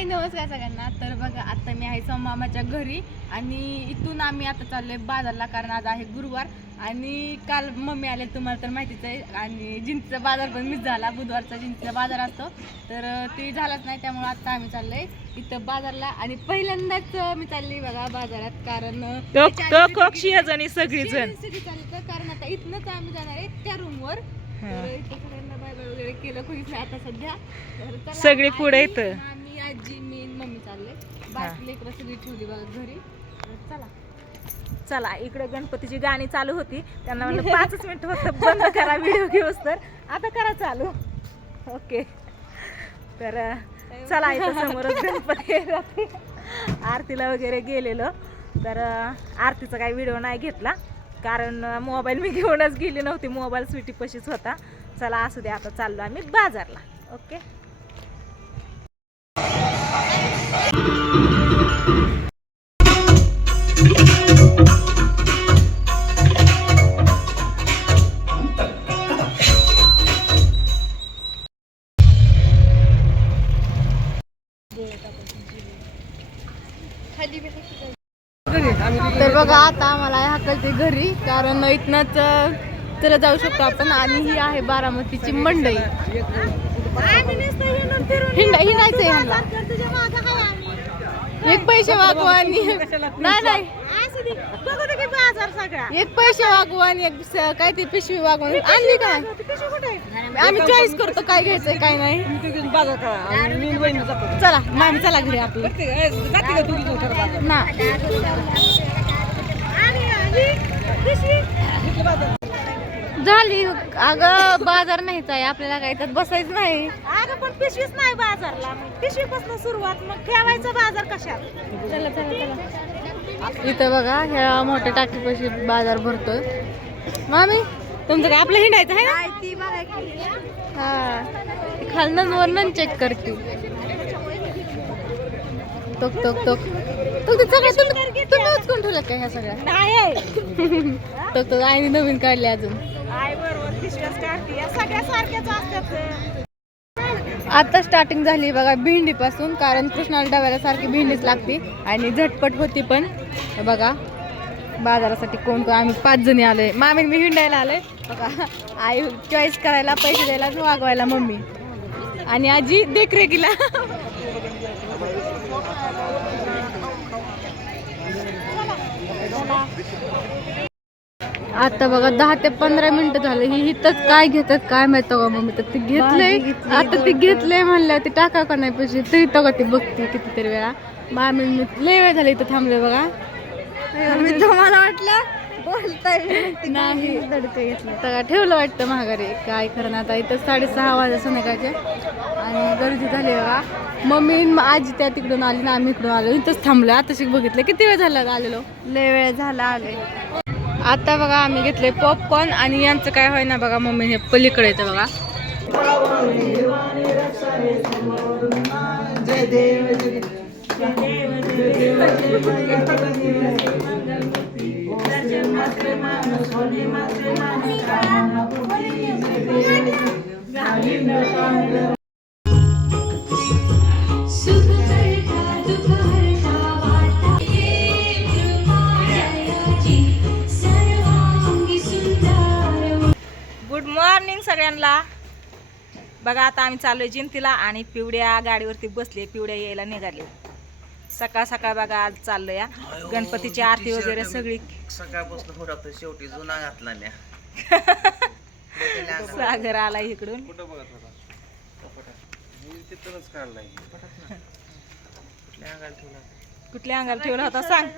हाय नमस्कार सगळ्यांना. तर बघा आता मी आहे मामाच्या घरी आणि इथून आम्ही आता चाललोय बाजारला कारण आज आहे गुरुवार आणि काल मम्मी आले तुम्हाला तर माहितीच आहे. आणि जिंतीचा बाजार पण मिस झाला. बुधवारचा जिंतीचा बाजार असतो. तर ते झालाच नाही त्यामुळे आता आम्ही चाललोय इथं बाजारला. आणि पहिल्यांदाच मी चालली बघा बाजारात कारण सगळी जण सगळी चालली तर कारण आता इथनच आम्ही जाणार आहे त्या रूमवर तर इथं सगळ्यांना बाय बाय वगैरे केलं कोणीच नाही आता सध्या. सगळी पुढे. आम्ही आजी मी आणि मम्मी चालले. बाकी लेकरं सगळी ठेवली बघा घरी. तर चला. चला इकडे गणपतीची गाणी चालू होती. त्यांना म्हणलं पाचच मिनिट फक्त बंद करा व्हिडिओ घेऊस तर. आता करा चालू. ओके. तर चला इथं समोरच गणपती. आरतीला वगैरे गेलेलो. तर आरतीचा काही व्हिडिओ नाही घेतला. कारण मोबाईल मी घेऊनच गेली नव्हती. मोबाईल स्वीटी पशीच होता. चला असू दे आता चाललो आम्ही बाजारला. ओके? तर बघा आता आम्हाला हाकलते घरी कारण इथनच चला जाऊ शकतो आपण. आणि ही आहे बारामतीची मंडई. हिंडा हिंडायचंय ह्यांना एक पैसे वागू आणि नाही नाही. एक पैसे वागू आणि एक काय ती पिशवी वागून आणली काय आम्ही चॉईस करतो काय घ्यायचंय काय नाही. चला मामी चला घरी आपलं. ना. झाली. अगं बाजार नाहीच आहे आपल्याला काय त्यात बसायचं नाही. अगं पण पिशवीच नाही बाजारला. पिशवीपासून सुरुवात मग ठेवायचं बाजार कशात चला चला चला. इथं बघा ह्या मोठ्या टाकीपाशी बाजार भरतोय. मामी तुमचं काय आपलं हिंडायचं आहे हा. खालनं वरनं चेक करते टोक टोक टोक. ते तुम्ही तुम्ही उचकून ठेवलं काय ह्या सगळ्या? नाही टोक टोक. आणि नवीन काढले अजून. आई काढते या सगळ्या सारख्याच असतात आता स्टार्टिंग झाली बघा भेंडीपासून कारण कृष्णाला डब्याला सारखी भेंडीच लागते आणि झटपट होती पण. बघा बाजारासाठी कोण कोण आम्ही पाच जणी आलोय. मामी मी हिंडायला आलोय. बघा आई चॉईस करायला पैसे द्यायला वागवायला मम्मी. आणि आजी देखरेखीला. आता बघा दहा ते पंधरा मिनिटं झाले. ही इथंच काय घेतात काय माहीत का मम्मी तर ते घेतलंय. आता ते घेतलंय म्हणलं ते टाका का नाही पैसे? तो ते बघते कितीतरी वेळा. मामी मी लय वेळ झाला इथं थांबले बघा. मी तुम्हाला वाटलं बोलताय नाही घेतलं. तर ठेवलं वाटतं महागारी काय ना आता इथं साडेसहा वाजता संध्याकाळचे. आणि गर्दी झाली बघा. मम्मी आजी त्या तिकडून आली ना आम्ही इकडून आलो. इथंच थांबलो आता शिक बघितलं. किती वेळ झाला आलेलो? लय वेळ झाला आले. आता बघा आम्ही घेतले पॉपकॉर्न आणि यांचं काय होय ना बघा मम्मी हे पलीकडे येतं बघा सुख सगळ्यांना. बघा आता आम्ही चाललोय जिंतीला आणि पिवड्या गाडीवरती बसले पिवड्या यायला निघाले. सकाळ सकाळ बघा आज चाललोय या गणपतीची आरती वगैरे सगळी. सकाळपासून होता शेवटी जुना घातला म्या. सागर आला इकडून. कुठल्या अंगाला ठेवला होता? सांग.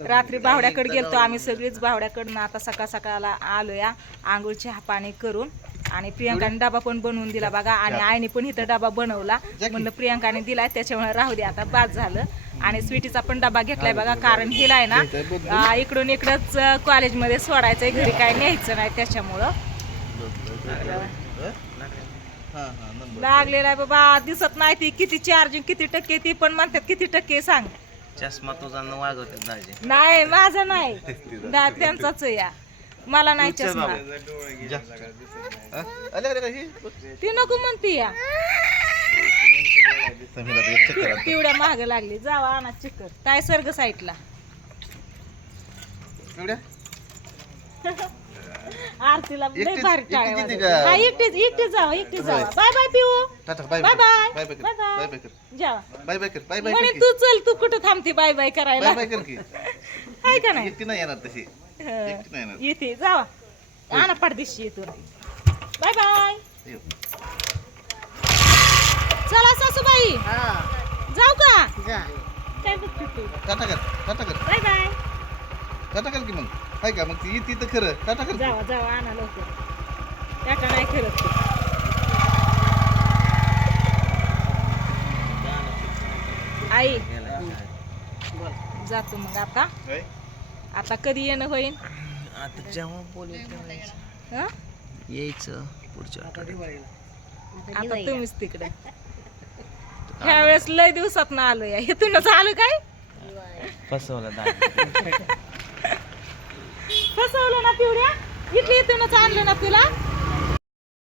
रात्री बावड्याकडे गेलतो आम्ही सगळीच बावड्याकडनं आता सकाळ सकाळला आलो या आंघोळ चहा पाणी करून आणि प्रियंकाने डबा पण बनवून दिला बघा आणि आईने पण इथं डबा बनवला. म्हणलं प्रियंकाने दिलाय त्याच्यामुळे राहू दे आता बाद झालं. आणि स्वीटीचा पण डबा घेतलाय बघा कारण हिला आहे ना इकडून इकडंच कॉलेजमध्ये सोडायचंय घरी काय न्यायचं नाही त्याच्यामुळं. लागलेला आहे बाबा दिसत नाही ती किती चार्जिंग किती टक्के ती पण म्हणतात किती टक्के सांग. चष्मा तुझा न वागवते दाजी. नाही माझा नाही. दा- त्यांचाच या. मला नाही चष्मा. ती नको म्हणती या. पिवड्या महाग लागली. जावा आणा चिकन काय सर्ग साईडला? आरतीला लय एकटीच- भारी एकटीच टाळ्या येते वाजवतात. का? हा एकटीच एकटीच जावा एकटीच जावा. बाय बाय पिऊ. Tata bye bye. Bye bye. Bye कर बाय बाय. बाय बाय कर. जावा. बाय बाय कर बाय बाय म्हणे कर तू चल तू कुठं थांबते बाय बाय करायला? बाय बाय कर की. का नाही? एकटी नाही येणार तशी. हं. एकटी नाही येणार. येते जावा. आणा येतो बाय बाय. येऊ. चला सासूबाई. जाऊ का? काय बघते तू? टाटा कर टाटा कर. Bye bye. टाटा कर की मग? हाय का? मग ती येते तर खरं. टाटा कर जावा जावा आणा लवकर. टाटा नाही करत ते. आई. जातो मग आता. होय? आता कधी येणं होईल आता जेव्हा बोलू तेव्हा यायचं. हं? यायचं पुढच्या आठवड्यात. आता तुम्हीच तिकडे. ह्या वेळेस लय दिवसात ना आलो या. इथूनच आलो काय? फसवलं दादा फसवलं ना पिवड्या इथली इथूनच आणलं ना तुला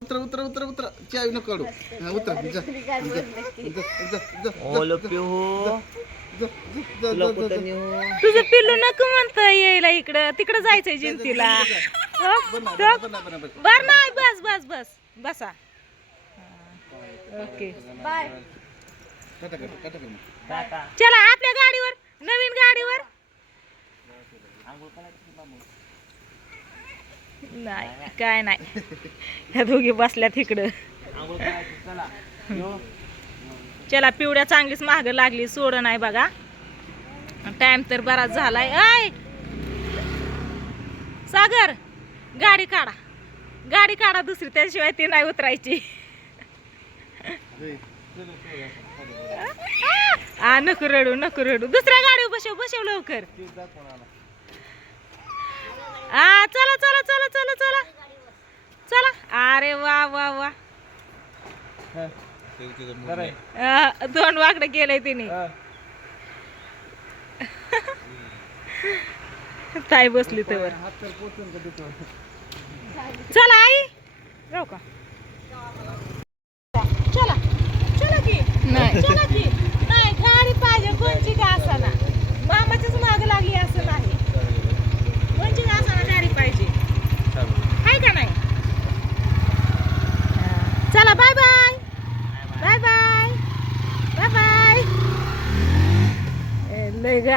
उतर उतर उतर उतर चावी नको काढू हा, उतर जा, जा, जा, जा, जा, ओलो पिऊ जा, जा, जा, जा, जा. तुझं पिल्लू नको म्हणतं यायला इकडं तिकडं जायचंय जिंतीला हो? बना, बघ. बना, बना, बना. बर नाही बस बस बस बसा हा. ओके बाय टाटा कर टाटा कर मग. चला आपल्या गाडीवर नवीन गाडीवर नाही काय नाही. ह्या दोघी बसल्यात इकडं. चला पिवड्या चांगलीच महाग लागली सोड नाही बघा. टाइम तर बराच झालाय. आय सागर गाडी काढा. गाडी काढा दुसरी त्याशिवाय ती नाही उतरायची. आ नको रडू नको रडू. दुसऱ्या गाडीवर बसव बसव लवकर. आ चला चला चला चला चला. चला. अरे वा वा वा. दोन वाकडे केलंय तिने. ताई बसली तर चला आई. राहू का? चला. चला की. नाही. चला की नाही गाडी पाहिजे कोणची का असाना मामाच्याच माग लागली असं नाही कोणची का असाना गाडी पाहिजे आहे का नाही चला bye bye bye bye bye bye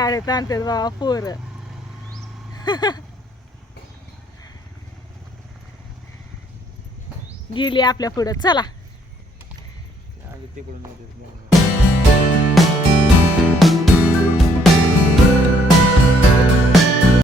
लय गाडी बाबा पोर. गेली आपल्या पुढं. चला. तिकडून.